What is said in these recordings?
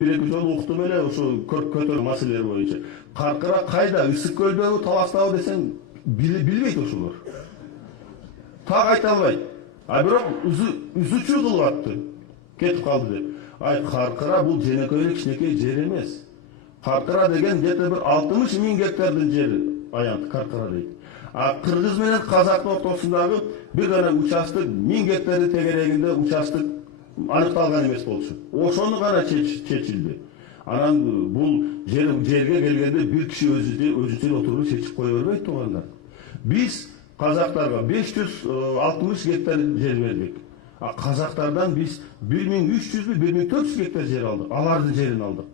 бир-эки жолу уктум эле ошо көтөрүлгөн маселелер боюнча. Каркыра кайда, Ысык көлдөгү, Таластагы десең билбейт ошолор. Так айта албайт. А бирок үзүүчү кылып атты. Кетип калды деп. Ай, Каркыра бул женекөй кичинекей жер эмес. Каркыра деген где-то бир 60 000 гектардын жери аянт Каркыра дейт. А кыргыз менен казактын ортосундагы бир гана участок 1000 гектарды тегерегинде участок аныкталган эмес болчу. Ошону гана чечилди. Анан бул жерге келгенде бир киши өзүчө отуруп чечип кое бербейт туугандар. Биз казактарга 560 гектар жер бердик. А казактардан биз 1300 1400 гектар жер алдык. Алардын жерин алдык.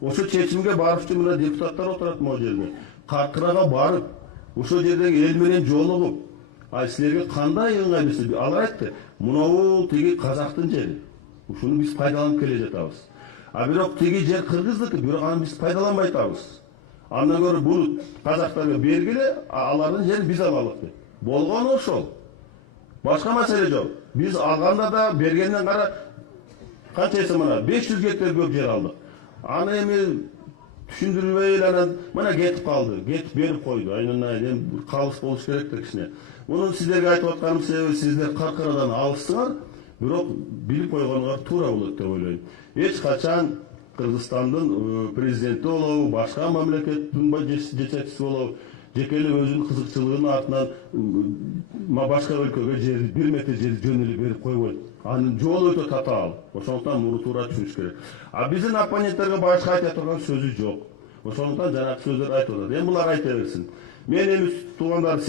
Ошо чечимге барып мына депутаттар отурат могу жерде. Каркырага барып, ошол жердеги эл менен жолугуп, ай силерге кандай ыңгайлуу? Алар айтты, мынау тиги казактын жери. Ушуну биз пайдаланып келе жатабыз. А бирок тиги жер кыргыздыкы, бирок аны биз пайдаланбай атабыз. Андан көрө буну казактарга бергиле, алардын жерин биз алалык деп. Болгону ошол. Башка маселе жок. Биз алганда да бергенден кара канчасы мына 500 гектар көп жер алдык. Аны эми түшүндүрбөй эле анан мына кетип калды. Кетип берип койду. Айнан калыс болуш керек да кичине. Муну сиздерге айтып атканым себеби сиздер Каркырадан алыстыңар, бирок билип койгонуңар туура болот деп ойлойм. Эч качан Кыргызстандын президенти болобу, башка мамлекеттин жетекчиси болобу, жеке эле өзүнүн кызыкчылыгынын артынан башка өлкөгө жер 1 метр жер жөн эле берип койбойт. Анын жолу өтө татаал. Ошондуктан муну туура түшүнүш керек. А биздин оппоненттерге башка айта турган сөзү жок. Ошондуктан жанагы сөздөрдү айтып атат. Эми булар айта берсин. Мен эми туугандар